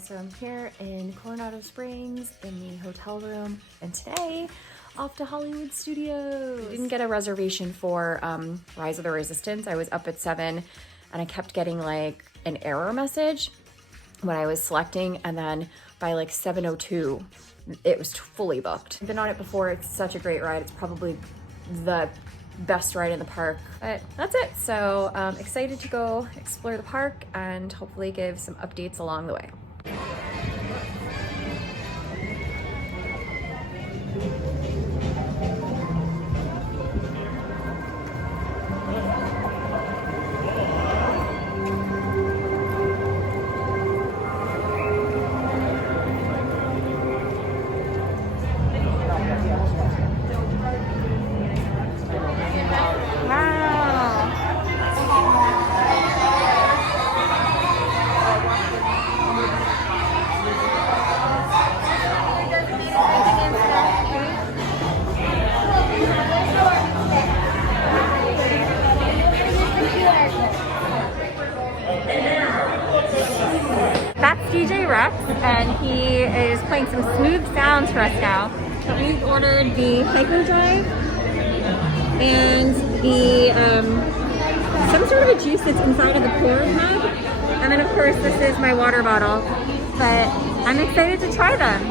So I'm here in Coronado Springs in the hotel room, and today off to Hollywood Studios. I didn't get a reservation for Rise of the Resistance. I was up at 7 and I kept getting like an error message when I was selecting, and then by like 7:02 it was fully booked. I've been on it before. It's such a great ride. It's probably the best ride in the park, but that's it. So excited to go explore the park and hopefully give some updates along the way. And he is playing some smooth sounds for us now. But we ordered the Hyperdrive and the some sort of a juice that's inside of the Porg mug. And then of course this is my water bottle. But I'm excited to try them.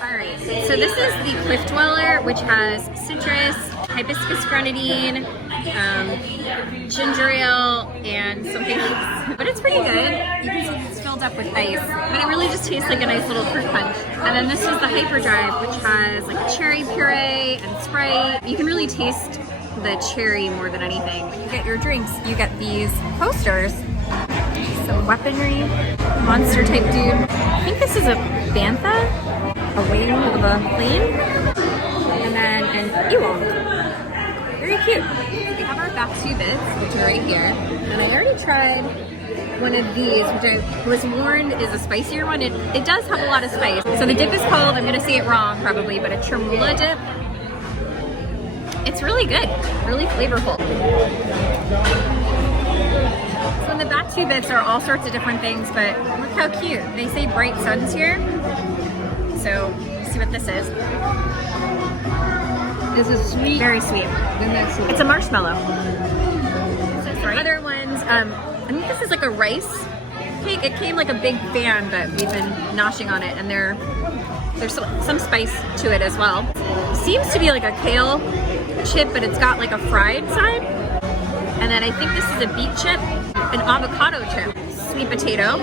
Alright, so this is the Cliff Dweller, which has citrus, hibiscus grenadine, ginger ale, and something else. But it's pretty good. You can see it's filled up with ice, but it really just tastes like a nice little fruit punch. And then this is the Hyperdrive, which has like cherry puree and Sprite. You can really taste the cherry more than anything. When you get your drinks, you get these posters, some weaponry, monster type dude. I think this is a bantha, a wing of a plane, and then an ewok. Very cute. We have our Batuu Bits, which are right here. And I already tried one of these, which I was warned is a spicier one. It does have a lot of spice. So the dip is called, I'm gonna say it wrong probably, but a chermoula dip. It's really good, really flavorful. So in the Batuu Bits are all sorts of different things, but look how cute. They say bright suns here. So let's see what this is. This is sweet. Very sweet. Sweet. It's a marshmallow. So some other ones, I think this is like a rice cake. It came like a big fan, but we've been noshing on it, and there's some spice to it as well. Seems to be like a kale chip, but it's got like a fried side. And then I think this is a beet chip, an avocado chip, sweet potato.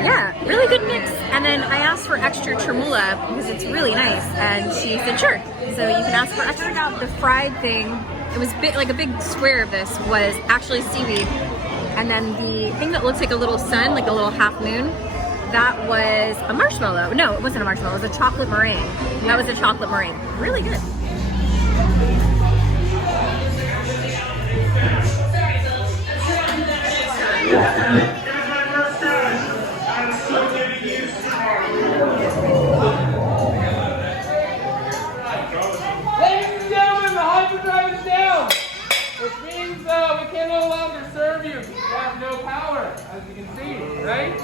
Yeah, really good mix. And then I asked for extra chermoula because it's really nice, and she said sure. So you can ask for extra. I got the fried thing. It was like a big square of this was actually seaweed. And then the thing that looks like a little sun, like a little half moon, that was a marshmallow. No, it wasn't a marshmallow, it was a chocolate meringue. That was a chocolate meringue. Really good. No power, as you can see, right?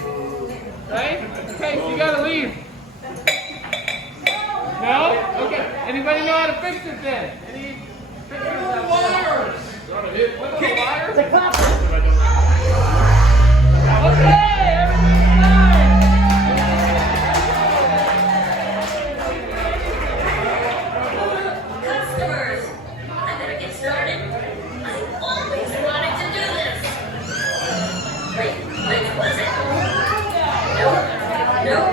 Right? Okay, so you gotta leave. No? Okay. Anybody know how to fix it then? Any fixers? Wires! What are the wires? Okay, everything's fine. Customers, I better get started. I've always wanted to do this. Wait, which was it? Nope.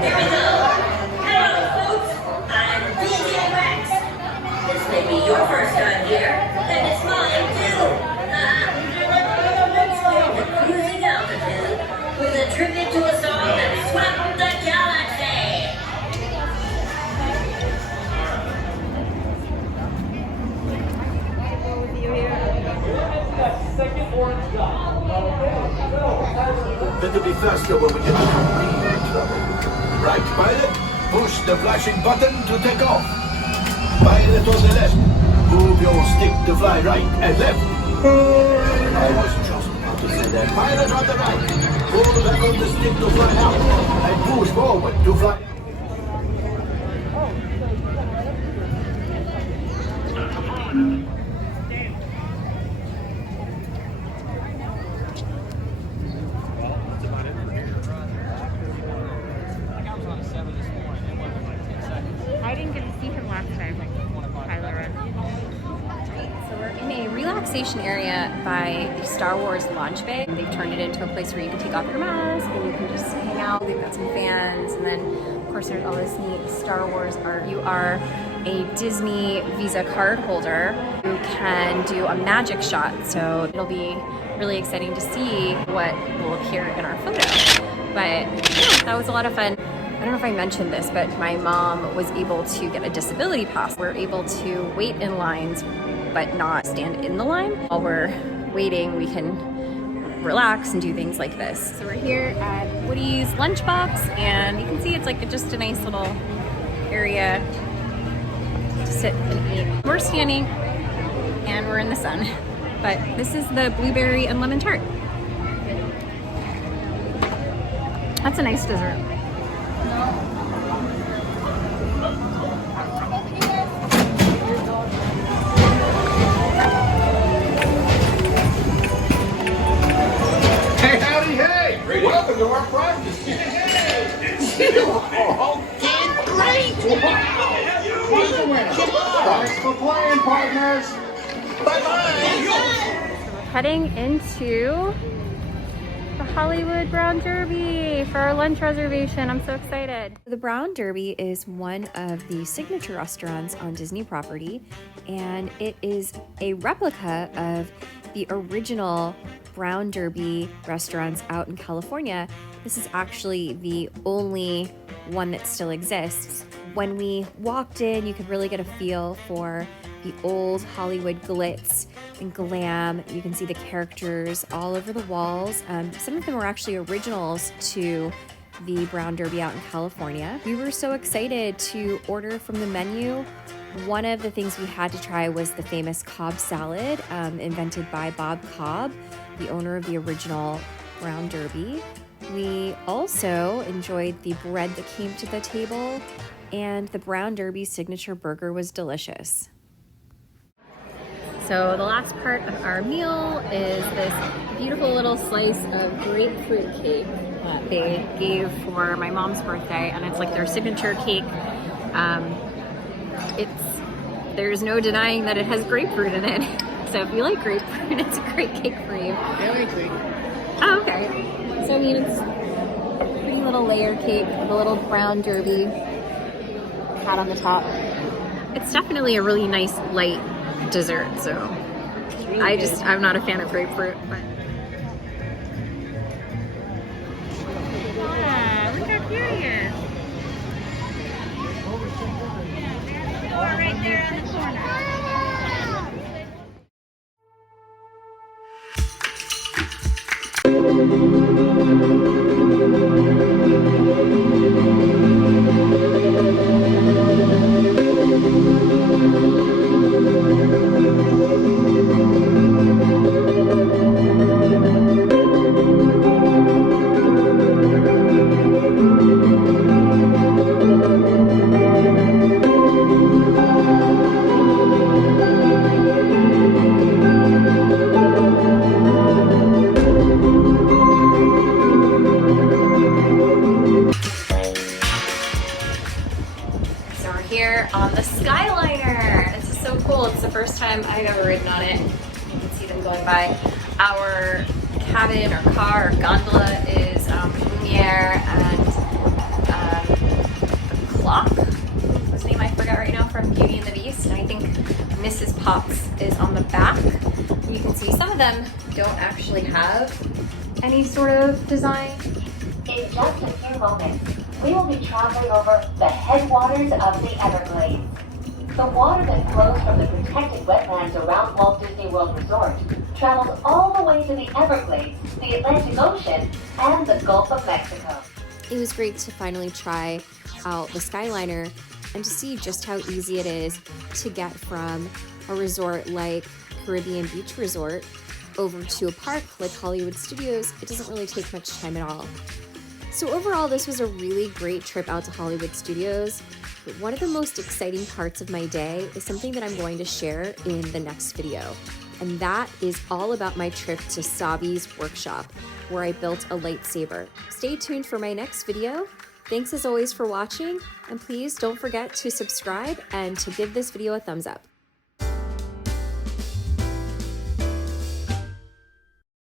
Here we go. Hello, folks. I'm DJ Rex. This may be your first time here, and it's mine too. Let's go to cruising altitude with a tribute to a song that swept the galaxy. Second orange dot. Better be faster when we get to real trouble. Right, pilot? Push the flashing button to take off. Pilot on the left. Move your stick to fly right and left. I was just about to say that. Pilot on the right. Hold back on the stick to fly out, and push forward to fly. I didn't get to see him last time, Tyler. So we're in a relaxation area by the Star Wars launch bay. They've turned it into a place where you can take off your mask and you can just hang out. They've got some fans, and then of course there's all this neat Star Wars art. You are a Disney Visa card holder who can do a magic shot, so it'll be really exciting to see what will appear in our photo. But yeah, that was a lot of fun. I don't know if I mentioned this, but my mom was able to get a disability pass. We're able to wait in lines, but not stand in the line. While we're waiting, we can relax and do things like this. So we're here at Woody's Lunchbox, and you can see it's like just a nice little area to sit and eat. We're standing, and we're in the sun. But this is the blueberry and lemon tart. That's a nice dessert. Hey, howdy, hey! Welcome to our practice. You all did great! Thanks for playing, partners. Bye-bye. Heading into the Hollywood Brown Derby for our lunch reservation. I'm so excited. The Brown Derby is one of the signature restaurants on Disney property, and it is a replica of the original Brown Derby restaurants out in California. This is actually the only one that still exists. When we walked in, you could really get a feel for the old Hollywood glitz and glam. You can see the characters all over the walls. Some of them were actually originals to the Brown Derby out in California. We were so excited to order from the menu. One of the things we had to try was the famous Cobb salad, invented by Bob Cobb, the owner of the original Brown Derby. We also enjoyed the bread that came to the table, and the Brown Derby signature burger was delicious. So the last part of our meal is this beautiful little slice of grapefruit cake that they gave for my mom's birthday, and it's like their signature cake. There's no denying that it has grapefruit in it. So if you like grapefruit, it's a great cake for you. I like cake. Oh, okay. So I mean, it's a pretty little layer cake with a little Brown Derby hat on the top. It's definitely a really nice light dessert, so I'm not a fan of grapefruit, but yeah, look how cute he is. Right there in the corner. Here on the Skyliner. This is so cool. It's the first time I've ever ridden on it. You can see them going by. Our cabin or car or gondola is Lumiere and the clock, whose name I forgot right now, from Beauty and the Beast. And I think Mrs. Potts is on the back. You can see some of them don't actually have any sort of design. In just a few moments, we will be traveling over the headwaters of the Everglades. The water that flows from the protected wetlands around Walt Disney World Resort travels all the way to the Everglades, the Atlantic Ocean, and the Gulf of Mexico. It was great to finally try out the Skyliner and to see just how easy it is to get from a resort like Caribbean Beach Resort over to a park like Hollywood Studios, it doesn't really take much time at all. So overall, this was a really great trip out to Hollywood Studios. But one of the most exciting parts of my day is something that I'm going to share in the next video. And that is all about my trip to Savi's workshop, where I built a lightsaber. Stay tuned for my next video. Thanks as always for watching, and please don't forget to subscribe and to give this video a thumbs up.